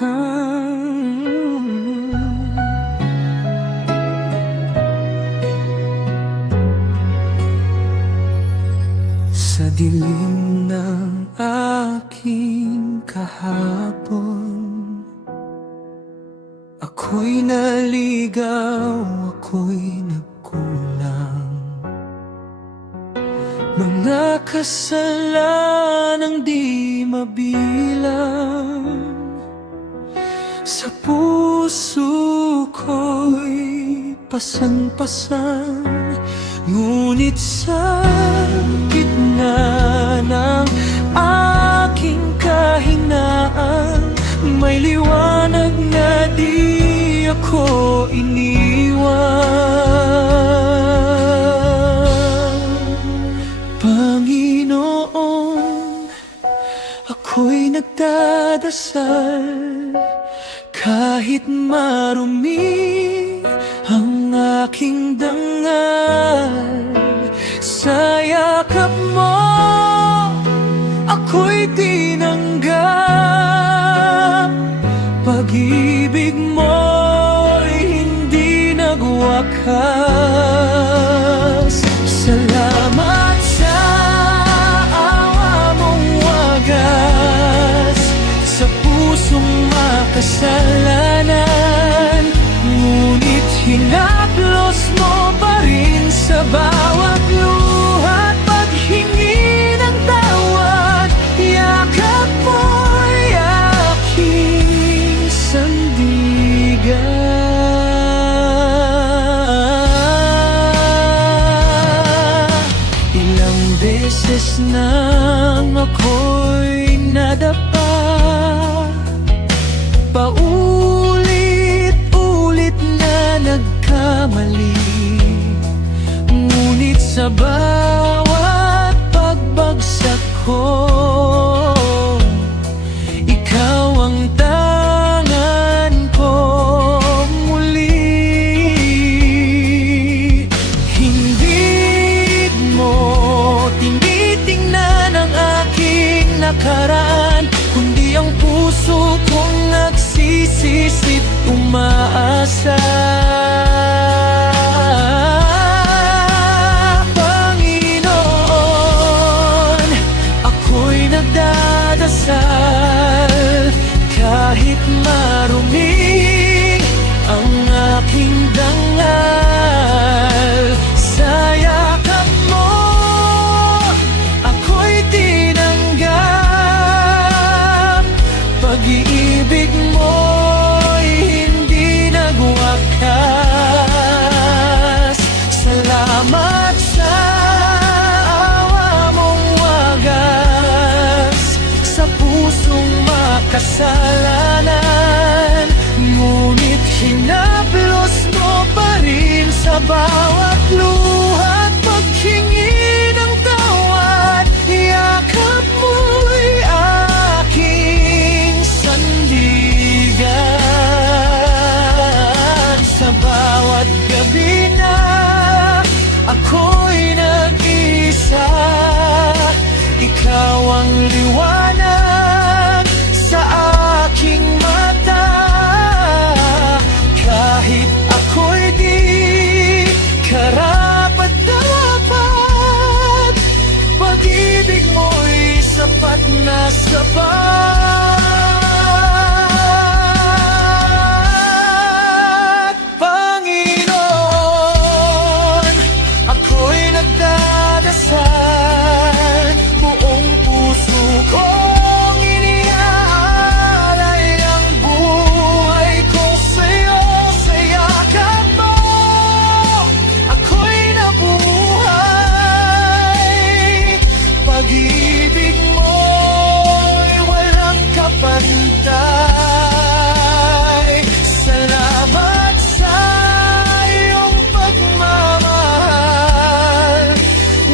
Sa dilim ng aking kahapon, ako'y naligaw, ako'y nagkulang. Mga kasalanang di mabilang, sa puso ko'y pasan-pasan. Ngunit sa gitna ng aking kahinaan, may liwanag na di ako iniwan. Panginoon, ako'y nagdadasal, kahit marumi ang aking dangal, sa yakap mo ako'y tinanggap. Pag-ibig mo'y hindi nagwakas. Salamat sa awa mong wagas, sa pusong makasalanan. Ngunit hinaplos mo pa rin sa bawat luha at paghingi ng tawad. Yakap mo'y aking sandigan. Ilang beses nang ako'y nadapa, paulit-ulit na nagkamali. Ngunit sa bawat pagbagsak ko, ikaw ang tangan ko muli. Hindi mo tinitingnan ang aking nakaraan, kundi ang puso kong nagsisisit umaasa. Panginoon, ako'y nagdadasal, kahit marumi ang aking dangal. Sa yakap mo ako'y tinanggap. Pag-ibig mo'y hindi nagwakas. Salamat sa awa mong wagas, sa pusong makasalanan. Ngunit hinaplos mo pa rin sa bawat luha at paghingi ng tawad. Yakap mo'y aking sandigan. Sa bawat gabi na ako'y nag-isa, ikaw ang liwanag sa aking mata. Kahit ako'y di karapat-dapat, pag-ibig mo'y sapat na sapat. Panginoon, ako'y nagdadasal, buong puso kong iniaalay ang buhay ko sa'yo. Sa yakap mo ako'y nabuhay. Pag-ibig mo'y walang kapantay. Salamat sa iyong pagmamahal,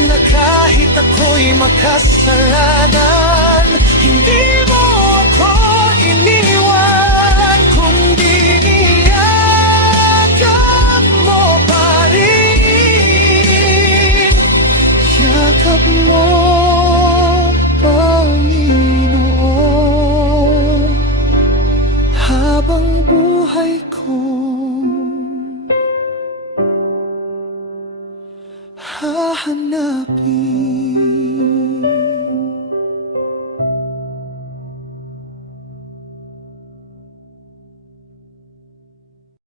na kahit ako'y makasalanan, hindi mo ako iniwan, kundi niyakap mo pa rin. Yakap mo, Panginoon. bang buhay kong hahanapin?